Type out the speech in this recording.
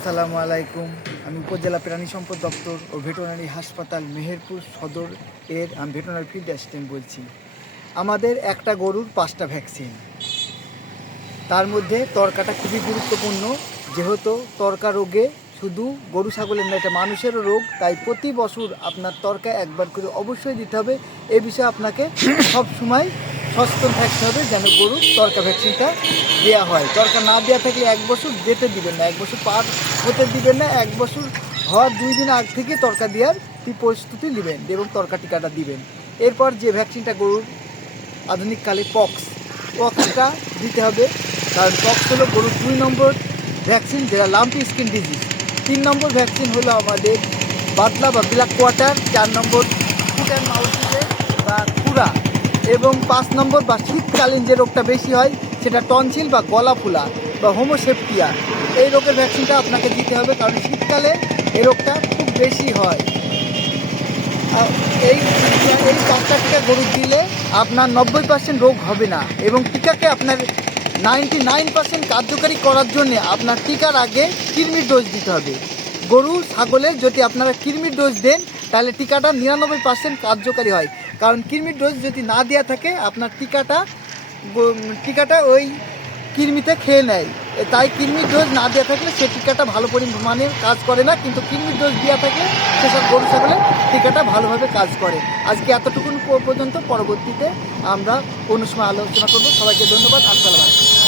আসসালামু আলাইকুম। আমি উপজেলা প্রাণী সম্পদ দপ্তর ও ভেটেরিনারি হাসপাতাল মেহেরপুর সদর এর আমি ভেটেরিনারি ফিল্ড অ্যাসিস্ট্যান্ট বলছি। আমাদের একটা গরুর 5টা ভ্যাকসিন, তার মধ্যে তরকাটা খুবই গুরুত্বপূর্ণ। যেহেতু তরকা রোগে শুধু গরু ছাগলের না, এটা মানুষেরও রোগ, তাই প্রতি বছর আপনার তরকা একবার করে অবশ্যই দিতে হবে। এ বিষয়ে আপনাকে সব সময় সচেতন থাকতে হবে যেন গরুর তরকা ভ্যাকসিনটা দেওয়া হয়। তরকা না দেওয়া থাকলে 1 বছর যেতে দিবেন না, 1 বছর পার হতে দিবেন না। 1 বছর হওয়ার 2 দিন আগ থেকে তরকা দেওয়ার প্রস্তুতি নেবেন এবং তরকা টিকাটা দিবেন। এরপর যে ভ্যাকসিনটা গরুর আধুনিককালে পক্সটা দিতে হবে, কারণ পক্স হলো গরুর 2 নম্বর ভ্যাকসিন, যেটা লাম্পি স্কিন ডিজিজ। 3 নম্বর ভ্যাকসিন হলো আমাদের বাতলা বা black quarter. 4 number foot and mouth disease বা খুরা, এবং 5 নম্বর বা শীতকালীন যে রোগটা বেশি হয় সেটা টনসিল বা গলা ফুলা বা হোমোসেপটিয়া। এই রোগের ভ্যাকসিনটা আপনাকে দিতে হবে, কারণ শীতকালে এই রোগটা খুব বেশি হয়। এই এই 5টা টিকা গরু দিলে আপনার 90% রোগ হবে না, এবং টিকাকে আপনার 99% কার্যকারী করার জন্য আপনার টিকার আগে কৃমির ডোজ দিতে হবে। গরু ছাগলের যদি আপনারা কৃমির ডোজ দেন তাহলে টিকাটা 99% কার্যকারী হয়, কারণ কৃমির ডোজ যদি না দেওয়া থাকে আপনার টিকাটা ওই কৃমিতে খেয়ে নেয়। তাই কৃমির ডোজ না দেওয়া থাকলে সে টিকাটা ভালো পরিমাণে কাজ করে না, কিন্তু কৃমির ডোজ দেওয়া থাকলে সেসব গরু ছাগলের টিকাটা ভালোভাবে কাজ করে। আজকে এতটুকু পর্যন্ত, পরবর্তীতে আমরা অন্য সময় আলোচনা করব। সবাইকে ধন্যবাদ। আসসালামু আলাইকুম।